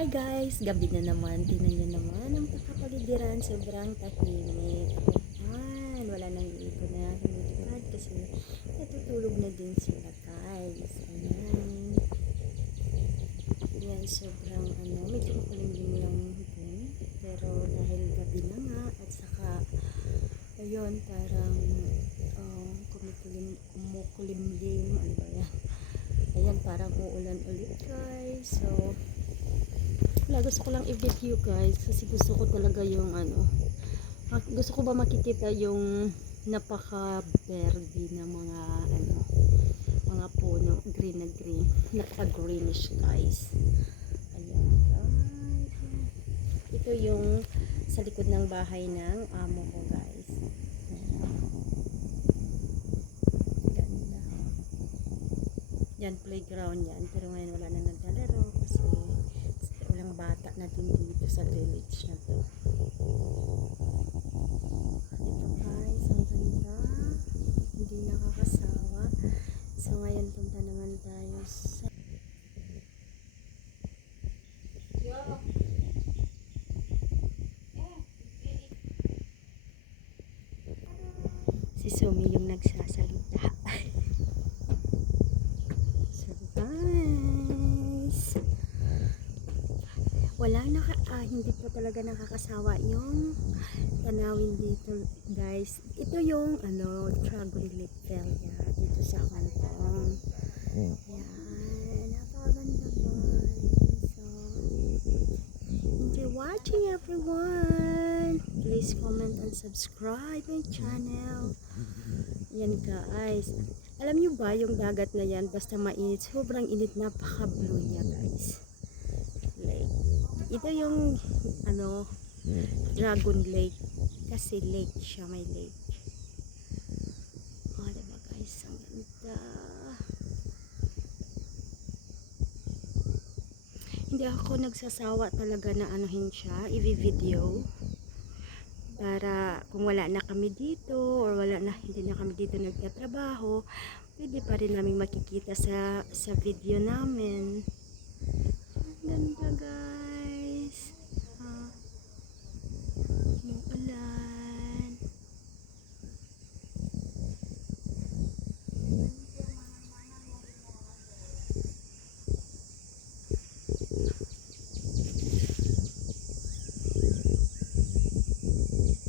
Hi guys, gabi na naman. Tingnan nyo naman ang pakapaligiran. Sobrang tahimik. Ayan, wala nang ibon na lumilipad kasi natutulog na din sila guys. Ayan. Ayan, sobrang medyo makulimlim lang din. Pero dahil gabi na nga at saka ayun, parang kumukulimlim. Ano ba yan? Ayan, parang uulan ulit guys. So, gusto ko lang i-video guys kasi gusto ko talaga yung gusto ko ba makikita yung napaka-verde na mga puno, green na green, napaka-greenish guys. Ayan guys. Ito yung sa likod ng bahay ng amo ko guys. Ganda. Yan, playground yan. Pero ngayon wala na naglalaro kasi walang bata na din dito sa village na to. Ito guys, ang ganda. Hindi nakakasawa. So ngayon punta naman tayo sa si Sumi yung nagsasalita. So guys, hindi po talaga nakakasawa yung tanawin dito guys. Ito yung Dragon Lake Villa dito sa Hong Kong. Yan, napakaganda guys. So, enjoy watching everyone. Please comment and subscribe my channel. Yan guys. Alam nyo ba yung dagat na yan basta mainit, sobrang init, napaka-blue niya guys. Ito yung Dragon Lake kasi lake siya, may lake. Diba guys, ang ganda. Hindi ako nagsasawa talaga na siya, i-video para kung wala na kami dito or hindi na kami dito nagtatrabaho, pwede pa rin namin makikita sa video namin. Ang ganda guys. Yung ulan.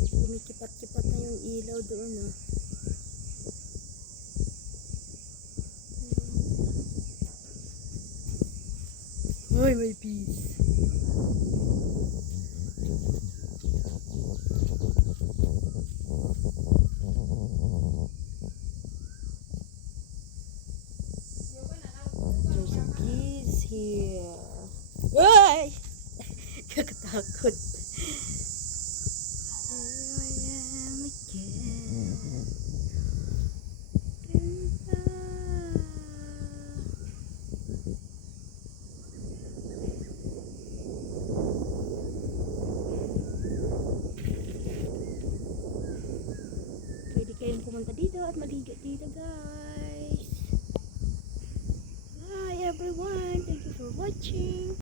Kumikipat-kipat na yung ilaw doon Hoy, may peace. There's a peace here. Ay! Kakatakot. Here I am again. Pwede kayong pumunta dito at maligo dito guys.